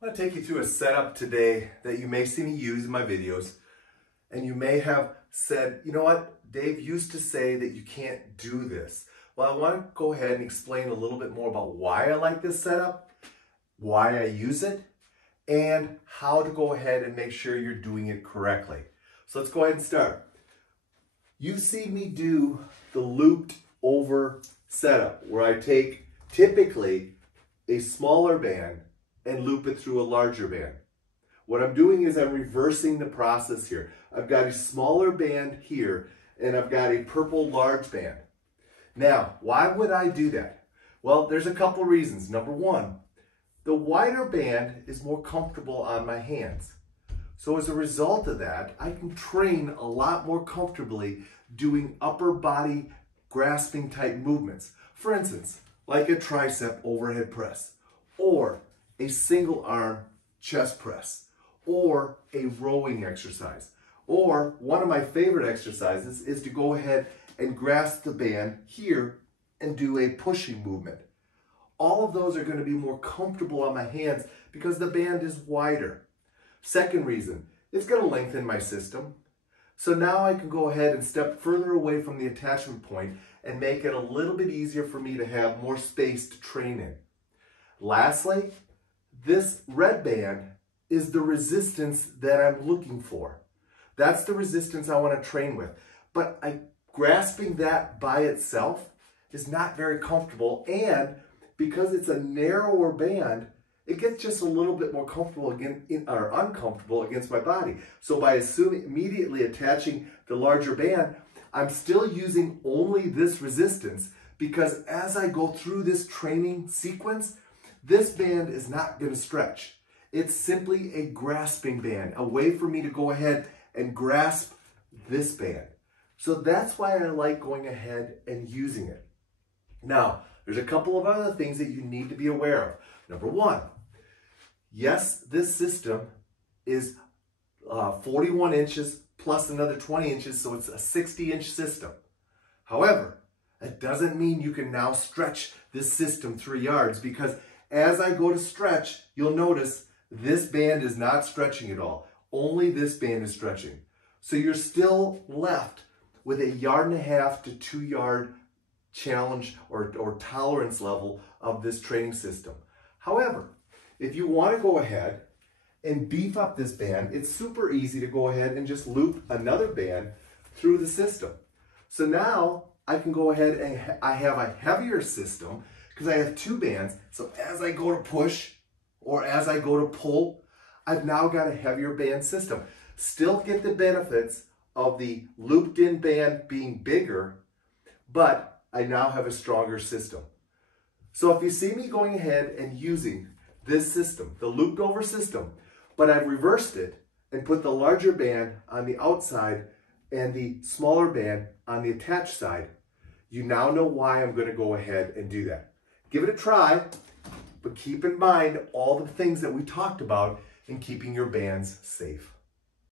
I want to take you through a setup today that you may see me use in my videos. And you may have said, you know what, Dave used to say that you can't do this. Well, I want to go ahead and explain a little bit more about why I like this setup, why I use it, and how to go ahead and make sure you're doing it correctly. So let's go ahead and start. You've seen me do the looped over setup where I take typically a smaller band and loop it through a larger band. What I'm doing is I'm reversing the process here. I've got a smaller band here and I've got a purple large band. Now, why would I do that? Well, there's a couple reasons. Number one, the wider band is more comfortable on my hands. So as a result of that, I can train a lot more comfortably doing upper body grasping type movements. For instance, like a tricep overhead press, or a single arm chest press, or a rowing exercise. Or one of my favorite exercises is to go ahead and grasp the band here and do a pushing movement. All of those are going to be more comfortable on my hands because the band is wider. Second reason, it's going to lengthen my system. So now I can go ahead and step further away from the attachment point and make it a little bit easier for me to have more space to train in. Lastly, this red band is the resistance that I'm looking for. That's the resistance I want to train with. But grasping that by itself is not very comfortable, and because it's a narrower band, it gets just a little bit more comfortable or uncomfortable against my body. So by immediately attaching the larger band, I'm still using only this resistance, because as I go through this training sequence, this band is not going to stretch. It's simply a grasping band, a way for me to go ahead and grasp this band. So that's why I like going ahead and using it. Now, there's a couple of other things that you need to be aware of. Number one, yes, this system is 41 inches plus another 20 inches, so it's a 60-inch system. However, that doesn't mean you can now stretch this system 3 yards, because as I go to stretch, you'll notice this band is not stretching at all. Only this band is stretching. So you're still left with 1.5 yard to 2 yard challenge or tolerance level of this training system. However, if you want to go ahead and beef up this band, it's super easy to go ahead and just loop another band through the system. So now I can go ahead and I have a heavier system because I have 2 bands. So as I go to push or as I go to pull, I've now got a heavier band system. Still get the benefits of the looped in band being bigger, but I now have a stronger system. So if you see me going ahead and using this system, the looped over system, but I've reversed it and put the larger band on the outside and the smaller band on the attached side, you now know why I'm going to go ahead and do that. Give it a try, but keep in mind all the things that we talked about in keeping your bands safe.